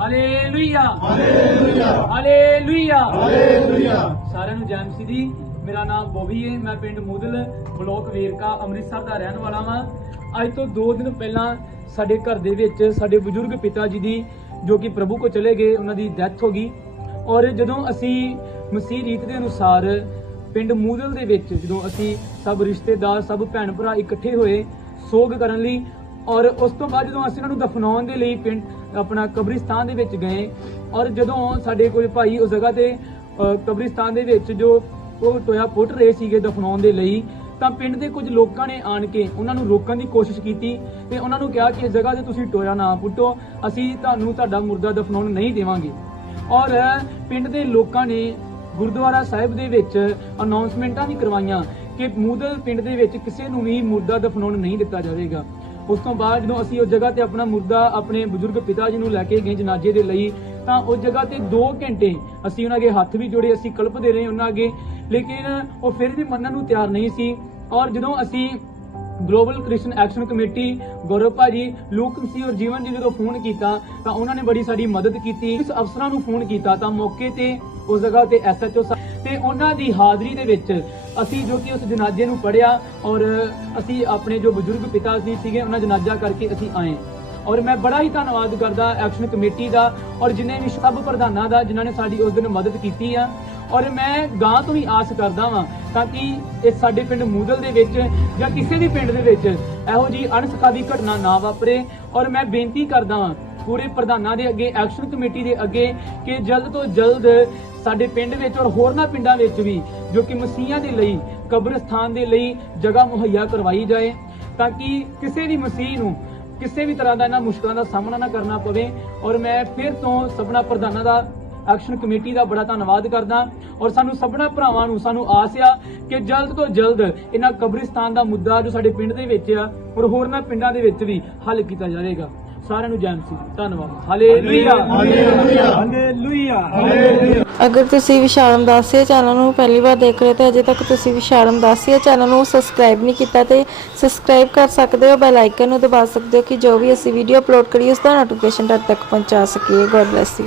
Hallelujah hallelujah hallelujah hallelujah ਸਾਰਿਆਂ ਨੂੰ ਜੈ ਮਸੀਹ ਦੀ। ਮੇਰਾ ਨਾਮ ਬੋਬੀ ਹੈ ਮੈਂ ਪਿੰਡ ਮੂਦਲ ਬਲੋਕ ਵੇਰਕਾ ਅੰਮ੍ਰਿਤਸਰ ਦਾ ਰਹਿਣ ਵਾਲਾ ਹਾਂ ਅੱਜ ਤੋਂ 2 ਦਿਨ ਪਹਿਲਾਂ ਸਾਡੇ ਘਰ ਦੇ ਵਿੱਚ ਸਾਡੇ ਬਜ਼ੁਰਗ ਪਿਤਾ ਜੀ ਦੀ ਜੋ ਕਿ ਪ੍ਰਭੂ ਕੋ ਚਲੇ ਗਏ ਉਹਨਾਂ ਦੀ ਡੈਥ ਹੋ ਗਈ। ਔਰ ਜਦੋਂ ਅਸੀਂ ਮਸੀਹ ਰੀਤ ਦੇ ਅਨੁਸਾਰ ਪਿੰਡ ਮੂਦਲ ਦੇ ਵਿੱਚ ਜਦੋਂ ਅਸੀਂ ਸਭ ਰਿਸ਼ਤੇਦਾਰ ਸਭ ਭੈਣ ਭਰਾ ਇਕੱਠੇ ਹੋਏ ਸੋਗ ਕਰਨ ਲਈ ਔਰ ਉਸ ਤੋਂ ਬਾਅਦ ਜਦੋਂ ਅਸੀਂ ਉਹਨਾਂ ਨੂੰ ਦਫਨਾਉਣ ਦੇ ਲਈ ਪਿੰਡ, ਆਪਣਾ ਕਬਰਿਸਤਾਨ ਦੇ ਵਿੱਚ ਗਏ, ਔਰ ਜਦੋਂ ਸਾਡੇ ਕੋਈ ਭਾਈ ਉਸ ਜਗ੍ਹਾ ਤੇ ਕਬਰਿਸਤਾਨ ਦੇ ਵਿੱਚ ਜੋ ਉਹ ਟੋਇਆ ਪੁੱਟ ਰਹੇ ਸੀਗੇ ਦਫਨਾਉਣ ਦੇ ਲਈ, ਤਾਂ ਪਿੰਡ ਦੇ ਕੁਝ ਲੋਕਾਂ ਨੇ ਆਣ ਕੇ ਉਹਨਾਂ ਨੂੰ ਰੋਕਣ ਦੀ ਕੋਸ਼ਿਸ਼ ਕੀਤੀ ਤੇ ਉਹਨਾਂ ਨੂੰ ਕਿਹਾ ਕਿ ਇਸ ਜਗ੍ਹਾ ਤੇ ਤੁਸੀਂ ਟੋਇਆ ਨਾ ਪੁੱਟੋ, ਅਸੀਂ ਤੁਹਾਨੂੰ ਤੁਹਾਡਾ ਮੁਰਦਾ ਦਫਨਾਉਣ ਨਹੀਂ ਦੇਵਾਂਗੇ। ਔਰ ਪਿੰਡ ਦੇ ਲੋਕਾਂ ਨੇ ਗੁਰਦੁਆਰਾ ਸਾਹਿਬ ਦੇ ਵਿੱਚ ਅਨਾਉਂਸਮੈਂਟਾਂ ਵੀ ਕਰਵਾਈਆਂ ਕਿ ਮੂਦਲ ਪਿੰਡ ਦੇ ਵਿੱਚ ਕਿਸੇ ਨੂੰ ਵੀ ਮੁਰਦਾ ਦਫਨਾਉਣ ਨਹੀਂ ਦਿੱਤਾ ਜਾਵੇਗਾ। ਉਸ ਤੋਂ ਬਾਅਦ ਜਦੋਂ ਅਸੀਂ ਉਸ ਜਗ੍ਹਾ ਤੇ ਆਪਣਾ ਮੁਰਦਾ ਆਪਣੇ ਬਜ਼ੁਰਗ ਪਿਤਾ ਜੀ ਨੂੰ ਲੈ ਕੇ ਗਏ ਜਨਾਜ਼ੇ ਦੇ ਲਈ, ਤਾਂ ਉਸ ਜਗ੍ਹਾ ਤੇ 2 ਘੰਟੇ ਅਸੀਂ ਉਹਨਾਂ ਦੇ ਹੱਥ ਵੀ ਜੋੜੇ, ਅਸੀਂ ਕਲਪਦੇ ਰਹੇ ਉਹਨਾਂ ਅੱਗੇ, ਲੇਕਿਨ ਉਹ ਫਿਰ ਵੀ ਮੰਨਣ ਨੂੰ ਤਿਆਰ ਨਹੀਂ ਸੀ। ਔਰ ਜਦੋਂ ਅਸੀਂ global Christian action committee Gaurav ਭਾਜੀ ਲੂਕ ਸੀ ਔਰ ਜੀਵਨ ਜੀ ਜਦੋਂ ਫੋਨ ਕੀਤਾ, ਤਾਂ ਉਹਨਾਂ ਨੇ ਬੜੀ ਸਾਡੀ ਮਦਦ ਕੀਤੀ। ਇਸ ਅਫਸਰਾਂ ਨੂੰ ਫੋਨ ਕੀਤਾ, ਤਾਂ ਮੌਕੇ ਤੇ ਉਸ ਜਗ੍ਹਾ ਤੇ ਐਸਐਚਓ ਤੇ ਉਹਨਾਂ ਦੀ ਹਾਜ਼ਰੀ ਦੇ ਵਿੱਚ ਅਸੀਂ ਜੋ ਕਿ ਉਸ ਜਨਾਜ਼ੇ ਨੂੰ ਪੜਿਆ ਔਰ ਅਸੀਂ ਆਪਣੇ ਜੋ ਬਜ਼ੁਰਗ ਪਿਤਾ ਜੀ ਸੀਗੇ, ਉਹਨਾਂ ਜਨਾਜ਼ਾ ਕਰਕੇ ਅਸੀਂ ਆਏ। ਔਰ ਮੈਂ ਬੜਾ ਹੀ ਧੰਨਵਾਦ ਕਰਦਾ ਐਕਸ਼ਨ ਕਮੇਟੀ ਦਾ ਔਰ ਜਿਨੇ ਵੀ ਸਭ ਪ੍ਰਧਾਨਾਂ ਦਾ ਜਿਨ੍ਹਾਂ ਨੇ ਸਾਡੀ ਉਸ ਦਿਨ ਮਦਦ ਕੀਤੀ ਆ। ਔਰ ਮੈਂ ਗਾਂ ਤੋਂ ਵੀ ਆਸ ਕਰਦਾ ਵਾਂ ਤਾਂ ਕਿ ਇਹ ਸਾਡੇ ਪਿੰਡ ਮੂਦਲ ਦੇ ਵਿੱਚ ਜਾਂ ਕਿਸੇ ਵੀ ਪਿੰਡ ਦੇ ਵਿੱਚ ਇਹੋ ਜੀ ਅਣਸਖਾਵੀ ਘਟਨਾ ਨਾ ਵਾਪਰੇ। ਔਰ ਮੈਂ ਬੇਨਤੀ ਕਰਦਾ ਵਾਂ ਪੂਰੇ ਪ੍ਰਧਾਨਾਂ ਦੇ ਅੱਗੇ, ਐਕਸ਼ਨ ਕਮੇਟੀ ਦੇ ਅੱਗੇ ਕਿ ਜਲਦ ਤੋਂ ਜਲਦ ਸਾਡੇ ਪਿੰਡ ਵਿੱਚ ਔਰ ਹੋਰਨਾਂ ਪਿੰਡਾਂ ਵਿੱਚ ਵੀ ਜੋ ਕਿ ਮਸੀਹਾਂ ਦੇ ਲਈ, ਕਬਰਸਤਾਨ ਦੇ ਲਈ ਜਗ੍ਹਾ ਮੁਹੱਈਆ ਕਰਵਾਈ ਜਾਏ ਤਾਂ ਕਿ ਕਿਸੇ ਵੀ ਮਸੀਹ ਨੂੰ ਕਿਸੇ ਵੀ ਤਰ੍ਹਾਂ ਦਾ ਇਹਨਾਂ ਮੁਸ਼ਕਲਾਂ ਦਾ ਸਾਹਮਣਾ ਨਾ ਕਰਨਾ ਪਵੇ। ਔਰ ਮੈਂ ਫਿਰ ਤੋਂ ਸਭਨਾ ਪ੍ਰਧਾਨਾਂ ਦਾ, ਐਕਸ਼ਨ ਕਮੇਟੀ ਦਾ ਬੜਾ ਧੰਨਵਾਦ ਕਰਦਾ। ਔਰ ਸਾਨੂੰ ਸਭਨਾ ਭਰਾਵਾਂ ਨੂੰ ਸਾਨੂੰ ਆਸ ਆ ਕਿ ਜਲਦ ਤੋਂ ਜਲਦ ਇਹਨਾਂ ਕਬਰਿਸਤਾਨ ਦਾ ਮੁੱਦਾ ਜੋ ਸਾਡੇ ਪਿੰਡ ਦੇ ਵਿੱਚ ਆ ਔਰ ਹੋਰਨਾਂ ਪਿੰਡਾਂ ਦੇ ਵਿੱਚ ਵੀ ਹੱਲ ਕੀਤਾ ਜਾਵੇਗਾ। ਸਾਰਿਆਂ ਨੂੰ ਜੈ ਮਸੀਹ ਧੰਨਵਾਦ। ਹਾਲੇਲੂਇਆ। ਹਾਲੇਲੂਇਆ। ਹਾਲੇਲੂਇਆ। ਅਗਰ ਤੁਸੀਂ ਵਿਸ਼ਾਲਮ ਦਾਸੀਆ ਚੈਨਲ ਨੂੰ ਪਹਿਲੀ ਵਾਰ ਦੇਖ ਰਹੇ ਹੋ ਤਾਂ ਅਜੇ ਤੱਕ ਤੁਸੀਂ ਵਿਸ਼ਾਲਮ ਦਾਸੀਆ ਚੈਨਲ ਨੂੰ ਸਬਸਕ੍ਰਾਈਬ ਨਹੀਂ ਕੀਤਾ ਤੇ ਸਬਸਕ੍ਰਾਈਬ ਕਰ ਸਕਦੇ ਹੋ, ਬੈਲ ਆਈਕਨ ਨੂੰ ਦਬਾ ਸਕਦੇ ਹੋ ਕਿ ਜੋ ਵੀ ਅਸੀਂ ਵੀਡੀਓ ਅਪਲੋਡ ਕਰੀਏ ਉਸ ਦਾ ਨੋਟੀਫਿਕੇਸ਼ਨ ਤੁਹਾਡੇ ਤੱਕ ਪਹੁੰਚਾ ਸਕੀਏ। God bless you